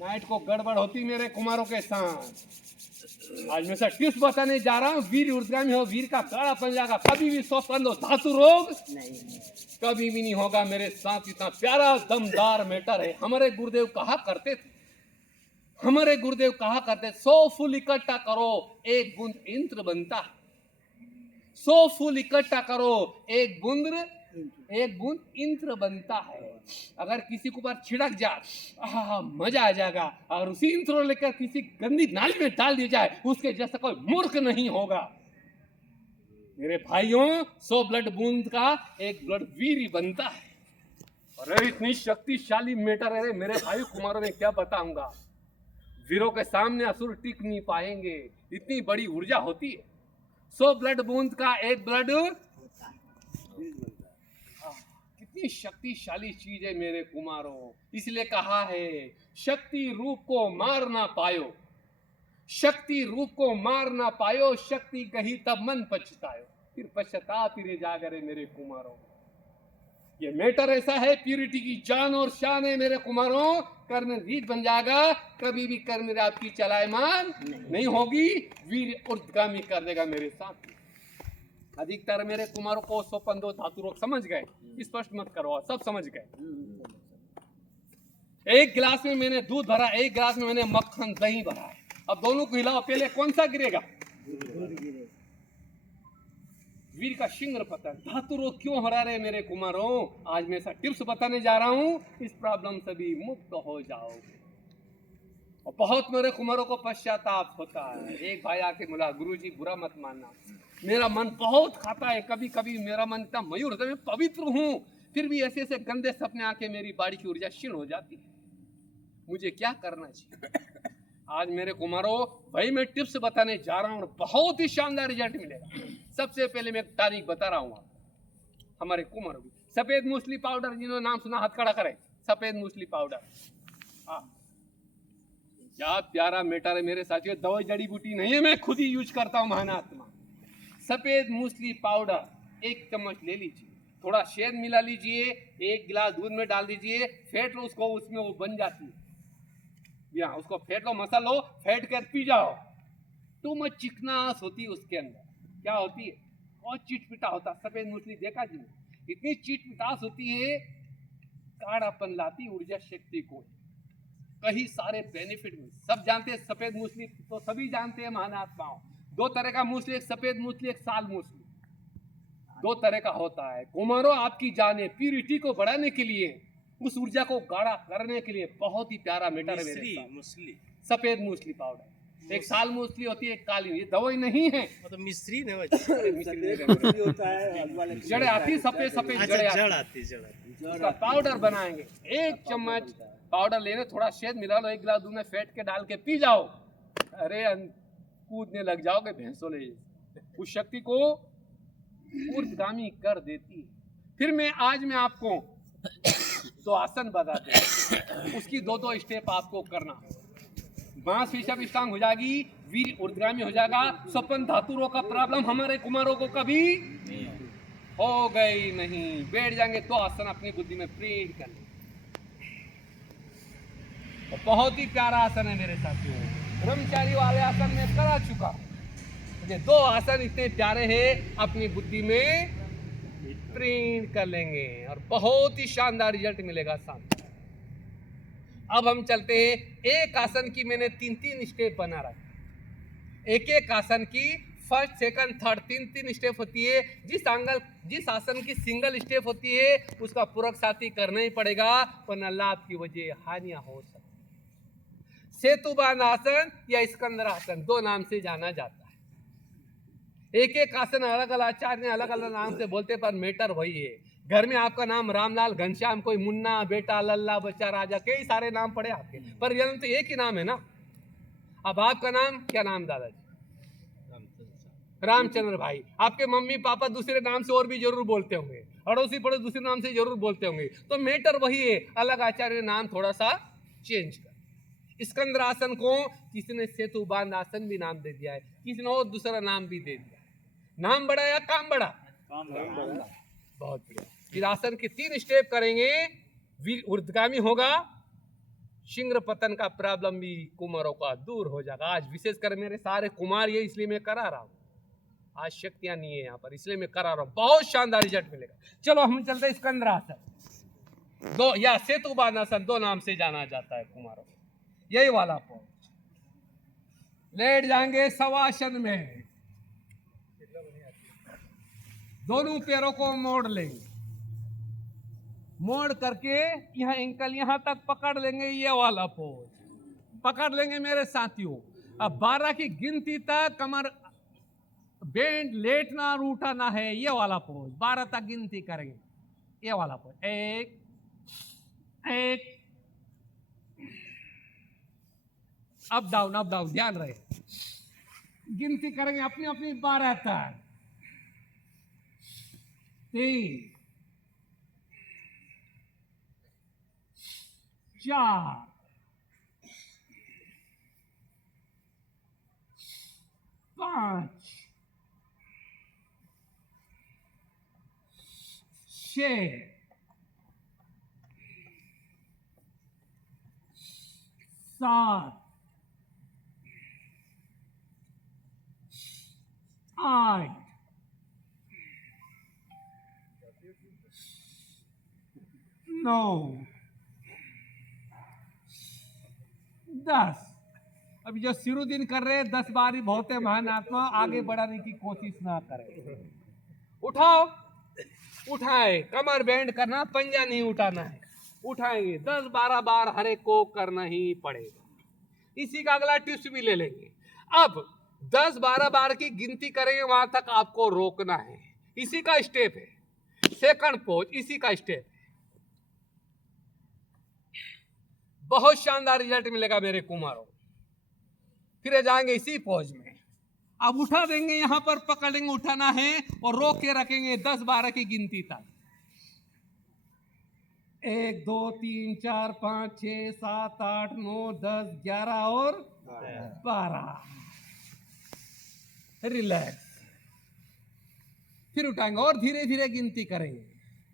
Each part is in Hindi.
नाइट को गड़बड़ होती मेरे कुमारों के साथ। आज मैं सर टिप्स बताने जा रहा हूँ। वीर ऊर्ध्वगामी हो, वीर का काड़ा बन जाएगा, कभी भी स्वस्पंद हो, धातु रोग कभी भी नहीं होगा मेरे साथ। इतना प्यारा दमदार मैटर है। हमारे गुरुदेव कहा करते थे, 100 फूल इकट्ठा करो एक बूंद इंद्र बनता है। 100 फूल इकट्ठा करो एक बूंद इंद्र बनता है। अगर किसी के ऊपर छिड़क जाए मजा आ जाएगा, और उसी इंद्र को लेकर किसी गंदी नाली में डाल दिया जाए, उसके जैसा कोई मूर्ख नहीं होगा। मेरे भाइयों, 100 ब्लड बूंद का एक ब्लड वीर बनता है। अरे इतनी शक्तिशाली मैटर है मेरे भाई कुमारों ने, क्या बताऊंगा। वीरों के सामने असुर टिक नहीं पाएंगे, इतनी बड़ी ऊर्जा होती है। 100 ब्लड बूंद का एक ब्लड, कितनी शक्तिशाली चीज है मेरे कुमारों। इसलिए कहा है, शक्ति रूप को मार ना पायो, शक्ति रूप को मार ना पायो, शक्ति कही तब मन पछतायो, फिर पश्चाताप फिरे जागरे मेरे कुमारों। ये मैटर ऐसा है, प्यूरिटी की जान और शान है मेरे कुमारों। कर्म रीत बन जाएगा, कभी भी कर्म आपकी चलायमान नहीं होगी, वीर ऊर्ध्वगामी कर देगा मेरे साथ। अधिकतर मेरे कुमारों को स्वपंदो धातु रोग समझ गए, स्पष्ट मत करो, सब समझ गए। एक गिलास में मैंने दूध भरा, एक गिलास में मैंने मक्खन दही भरा है। अब दोनों को हिलाओ, पहले कौन सा गिरेगा? वीर का शीघ्र पतन। धातु रोग क्यों हरा रहे मेरे कुमारों? आज मैं ऐसा टिप्स बताने जा रहा हूं, इस प्रॉब्लम से भी मुक्त हो जाओगे। और बहुत मेरे कुमारों को पश्चाताप होता है। एक भाई आके बोला, गुरुजी बुरा मत मानना, मेरा मन बहुत खाता है, कभी कभी मेरा मन इतना मयूर होता है, मैं पवित्र हूँ, फिर भी ऐसे ऐसे गंदे सपने आके मेरी बॉडी की ऊर्जा क्षीण हो जाती है, मुझे क्या करना चाहिए? आज मेरे कुमारों भाई मैं टिप्स बताने जा रहा हूँ, बहुत ही शानदार रिजल्ट मिलेगा। सबसे पहले मैं एक तारीख बता रहा हूँ हमारे कुमारों की। सफेद मूसली पाउडर, जिन्होंने नाम सुना हाथ खड़ा करें। सफेद मूसली पाउडर, क्या प्यारा मैटर है मेरे साथियों। दवाई जड़ी बूटी नहीं है, मैं खुद ही यूज करता हूँ महानात्मा। सफेद मूसली पाउडर 1 चम्मच ले लीजिए, थोड़ा शहद मिला लीजिए, 1 गिलास दूध में डाल दीजिए, फेंट लो उसको, उसमें वो बन जाती है। यहाँ उसको फेंट लो, मसल लो, फेंट कर पी जाओ। टू मच चिकनास होती है उसके अंदर, क्या होती है, बहुत चिटपिटा होता। सफेद मूसली देखा जी, इतनी चिटपिटास होती है, काढ़ापन लाती ऊर्जा शक्ति को। कई सारे बेनिफिट सब जानते हैं। सफेद मूसली तो सभी जानते हैं महानात्माओं। 2 तरह का मूसली, एक सफेद मूसली, एक साल मूसली, 2 तरह का होता है। कुमारों आपकी जाने प्यूरिटी को बढ़ाने के लिए, उस ऊर्जा को गाढ़ा करने के लिए बहुत ही प्यारा मैटर है मेरे साथ। सफेद मूसली पाउडर, एक साल मूसली होती है, एक काली। ये दवाई नहीं है, मतलब मिस्त्री ने जड़े आती, सफेद सफेद जड़े आती, उसका पाउडर बनाएंगे। 1 चम्मच पाउडर लेने, थोड़ा शहद मिला लो, 1 गिलास दूध में फेंट के डाल के पी जाओ। अरे कूदने लग जाओगे भैंसों ले। उस शक्ति को ऊर्ध्वगामी कर देती है। फिर आज मैं आपको 2 आसन बताते हैं, उसकी 2 स्टेप आपको करना है। मांसपेशियां स्ट्रांग हो जाएगी, वीर ऊर्ध्वगामी हो जाएगा। स्वपन धातु रोग का प्रॉब्लम हमारे कुमारों को कभी हो गई नहीं। बैठ जाएंगे, 2 आसन अपनी बुद्धि में प्रेरित कर लेंगे। बहुत ही प्यारा आसन है मेरे साथियों। ब्रह्मचारी वाले आसन में करा चुका, ये 2 आसन इतने प्यारे हैं, अपनी बुद्धि में प्रिंट कर लेंगे और बहुत ही शानदार रिजल्ट मिलेगा सामने। अब हम चलते हैं, एक आसन की मैंने 3 स्टेप बना रखा। एक आसन की फर्स्ट, सेकंड, थर्ड 3 स्टेप होती है। जिस आसन की सिंगल स्टेप होती है उसका पूरक साथी करना ही पड़ेगा, वरना लाभ की वजह हानियां हो सकती। सेतुबान आसन या स्कंदर आसन 2 नाम से जाना जाता है। एक आसन अलग अलग आचार्य ने अलग अलग नाम से बोलते, पर मैटर वही है। घर में आपका नाम रामलाल, घनश्याम, कोई मुन्ना, बेटा, लल्ला, बच्चा, राजा, कई सारे नाम पड़े आपके, पर जन्म तो एक ही नाम है ना। अब आपका नाम क्या नाम दादाजी? रामचंद्र भाई। आपके मम्मी पापा दूसरे नाम से और भी जरूर बोलते होंगे, अड़ोसी पड़ोस दूसरे नाम से जरूर बोलते होंगे, तो मैटर वही है, अलग आचार्य ने नाम थोड़ा सा चेंज कर। स्कंदर आसन को किसी ने सेतुबान आसन भी नाम दे दिया है, किसी ने और दूसरा नाम भी दे दिया। नाम बड़ा या काम बड़ा? बहुत बढ़िया। फिर आसन के 3 स्टेप करेंगे, वीर ऊर्ध्वगामी होगा, शीघ्र पतन का प्रॉब्लम भी कुमारों का दूर हो जाएगा। आज विशेषकर मेरे सारे कुमार ये इसलिए मैं करा रहा हूँ, आज शक्तियां नहीं है यहाँ पर, इसलिए मैं करा रहा हूँ। बहुत शानदार रिजल्ट मिलेगा। चलो हम चलते हैं स्कंदरासन, दो या सेतुबानासन, दो नाम से जाना जाता है कुमारों को। यही वाला पोज, लेट जाएंगे शवासन में, दोनों पैरों को मोड़ लेंगे, मोड़ करके यहाँ एंकल यहाँ तक पकड़ लेंगे। ये वाला पोज पकड़ लेंगे मेरे साथियों। अब 12 की गिनती तक कमर बेंड, लेटना और उठाना है। ये वाला पोज 12 तक गिनती करेंगे। ये वाला पोज, एक एक, अप डाउन, ध्यान रहे, गिनती करेंगे अपनी अपनी 12 तक। 3 4 5 6 7 8 9 10। अभी जो सिरुद्दीन कर रहे हैं 10 बारी बहुत है महान आत्मा, आगे बढ़ाने की कोशिश ना करें। उठाओ, उठाए, कमर बेंड करना, पंजा नहीं उठाना है। उठाएंगे 10-12 बार, हर एक को करना ही पड़ेगा। इसी का अगला टिप्स भी ले लेंगे। अब 10-12 बार की गिनती करेंगे, वहां तक आपको रोकना है। इसी का स्टेप है सेकंड पोज, इसी का स्टेप। बहुत शानदार रिजल्ट मिलेगा मेरे कुमारों। फिर जाएंगे इसी पोज में, अब उठा देंगे, यहां पर पकड़ेंगे, उठाना है और रोक के रखेंगे 10-12 की गिनती तक। 1 2 3 4 5 6 7 8 9 10 11 और 12। रिलैक्स। फिर उठाएंगे और धीरे धीरे गिनती करेंगे।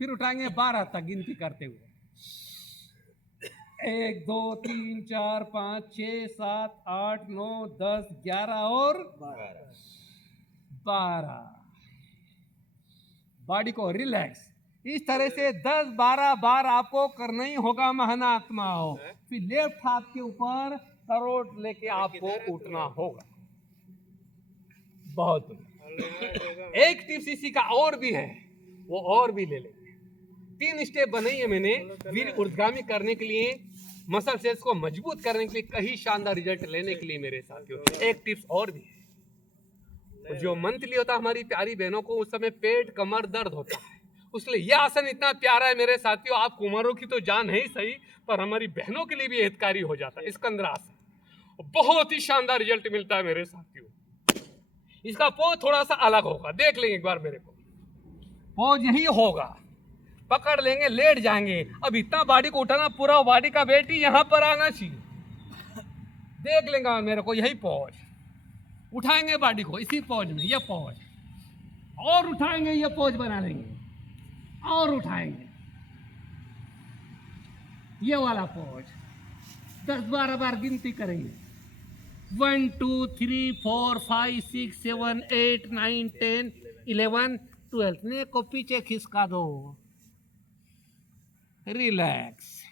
फिर उठाएंगे 12 तक गिनती करते हुए। 1 2 3 4 5 6 7 8 9 10 11 और 12। बॉडी को रिलैक्स। इस तरह से 10-12 बार आपको करना ही होगा महानात्माओं। फिर लेफ्ट हाथ के ऊपर करोड़ लेके आपको उठना होगा। बहुत एक टिप्स इसी का और भी है, वो और भी ले लेंगे। 3 स्टेप बनाई है मैंने वीर ऊर्ध्वगामी करने के लिए, मसल सेल्स को मजबूत करने के लिए, कहीं शानदार रिजल्ट लेने के लिए मेरे साथियों। एक टिप्स और भी है। जो मंथली होता है हमारी प्यारी बहनों को, उस समय पेट कमर दर्द होता है, उसलिए यह आसन इतना प्यारा है मेरे साथियों। आप कुमारों की तो जान है ही सही, पर हमारी बहनों के लिए भी हितकारी हो जाता है। स्कंदरासन बहुत ही शानदार रिजल्ट मिलता है मेरे साथियों। इसका पोज थोड़ा सा अलग होगा, देख लेंगे एक बार मेरे को। पोज यही होगा, पकड़ लेंगे, लेट जाएंगे। अब इतना बॉडी को उठाना, पूरा बॉडी का वेट ही यहां पर आना चाहिए। देख लेंगे मेरे को, यही पोज उठाएंगे बॉडी को, इसी पोज में, ये पोज और उठाएंगे, ये पोज बना लेंगे और उठाएंगे, ये वाला पोज 10-12 बार गिनती करेंगे। 1 2 3 4 5 6 7 8 9 10 11 12। ने को पीछे खिसका दो, रिलैक्स।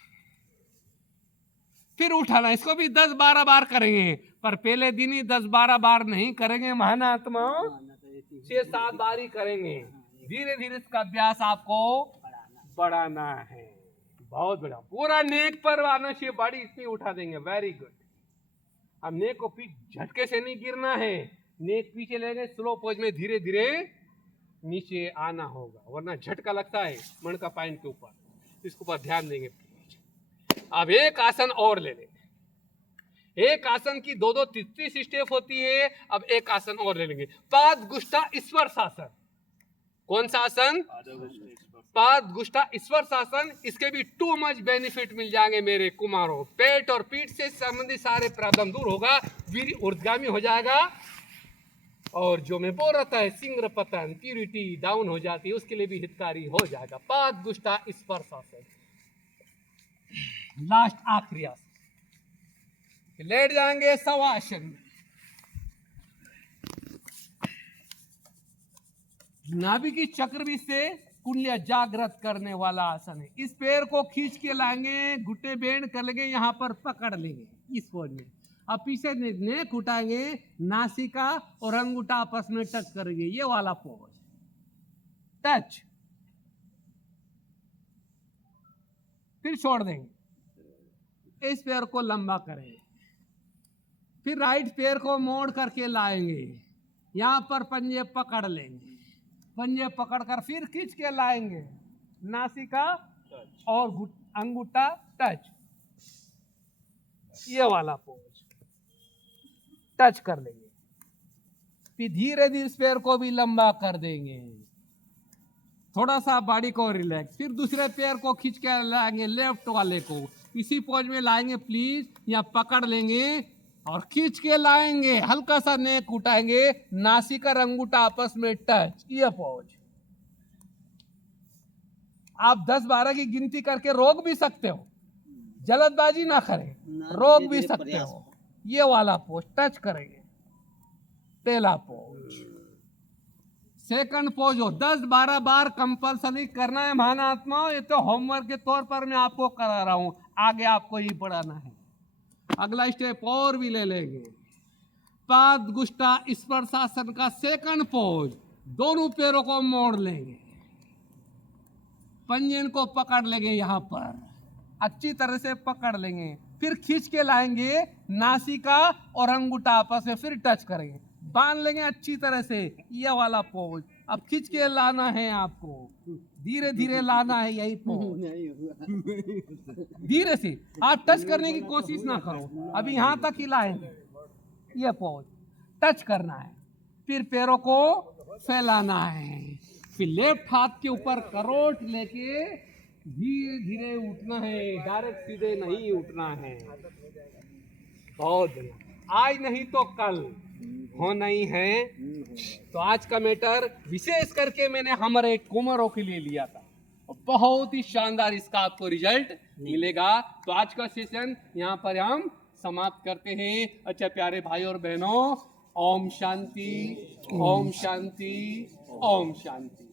फिर उठाना, इसको भी 10-12 बार करेंगे, पर पहले दिन ही 10-12 बार नहीं करेंगे महानात्मा, 6-7 बार ही करेंगे। धीरे धीरे इसका अभ्यास आपको बढ़ाना है। बहुत बड़ा, पूरा नेक पर आना चाहिए, बॉडी इतनी उठा देंगे। Very good. अब नेक को झटके से नहीं गिरना है, नेक पीछे लेंगे, स्लो पोज में धीरे धीरे नीचे आना होगा, वरना झटका लगता है मन का पॉइंट के ऊपर, इसके ऊपर ध्यान देंगे। अब एक आसन और ले लेंगे। एक आसन की 2-2 3-3 स्टेप होती है। अब एक आसन और ले लेंगे, पादगुष्ठा ईश्वर शासन। कौन सा आसन? पादगुष्ठा ईश्वर शासन। इसके भी टू मच बेनिफिट मिल जाएंगे मेरे कुमारों। पेट और पीठ से संबंधित सारे प्रॉब्लम दूर होगा, वीर ऊर्ध्वगामी हो जाएगा, और जो मैं बोल रहा था शीघ्र पतन, प्यूरिटी डाउन हो जाती है, उसके लिए भी हितकारी हो जाएगा। पादगुष्ठा ईश्वर शासन। लास्ट आखिरी आसन, लेट जाएंगे शवासन में। नाभिकी चक्र भी से कुंडलियां जागृत करने वाला आसन है। इस पैर को खींच के लाएंगे, घुटे बेंड कर लेंगे, यहाँ पर पकड़ लेंगे इस पोज में। अब पीछे नेक उठाएंगे, नासिका और अंगूठा आपस में टच करेंगे, ये वाला पोज, टच। फिर छोड़ देंगे, इस पैर को लंबा करेंगे, फिर राइट पैर को मोड़ करके लाएंगे, यहां पर पंजे पकड़ लेंगे, पंजे पकड़कर फिर खींच के लाएंगे, नासिका और अंगूठा टच, ये वाला पोज, टच कर लेंगे। फिर धीरे धीरे इस पैर को भी लंबा कर देंगे, थोड़ा सा बॉडी को रिलैक्स, फिर दूसरे पैर को खींच के लाएंगे, लेफ्ट वाले को इसी पोज में लाएंगे प्लीज, या पकड़ लेंगे और खींच के लाएंगे, हल्का सा नेक उठाएंगे, नासिका और अंगूठा आपस में टच, ये पोज। आप 10-12 की गिनती करके रोक भी सकते हो, जल्दबाजी ना करें, रोक भी सकते हो, ये वाला पोज टच करेंगे, पहला पोज। सेकंड पोज हो 10-12 बार कंपल्सरी करना है महानात्मा, ये तो होमवर्क के तौर पर मैं आपको करा रहा हूं, आगे आपको ही पढ़ाना है। अगला स्टेप और भी ले लेंगे, पाद गुष्टा स्पर्शासन का सेकंड पोज, दोनों पैरों को मोड़ लेंगे, पंजन को पकड़ लेंगे, यहां पर अच्छी तरह से पकड़ लेंगे, फिर खींच के लाएंगे, नासिका और अंगूठा आपस में फिर टच करेंगे, बांध लेंगे अच्छी तरह से, ये वाला पोज। अब खींच के लाना है आपको, धीरे धीरे लाना है, यही पोज, धीरे से, आप टच करने की कोशिश ना करो, अभी यहां तक ही लाएंगे, ये पोज टच करना है, फिर पैरों को फैलाना है, फिर लेफ्ट हाथ के ऊपर करोट लेके धीरे धीरे उठना है, डायरेक्ट सीधे नहीं उठना है। बहुत आज नहीं तो कल होना ही है। तो आज का मैटर विशेष करके मैंने हमारे कुमारों के लिए लिया था, और बहुत ही शानदार इसका आपको रिजल्ट मिलेगा। तो आज का सेशन यहाँ पर हम समाप्त करते हैं। अच्छा प्यारे भाई और बहनों, ओम शांति, ओम शांति, ओम शांति।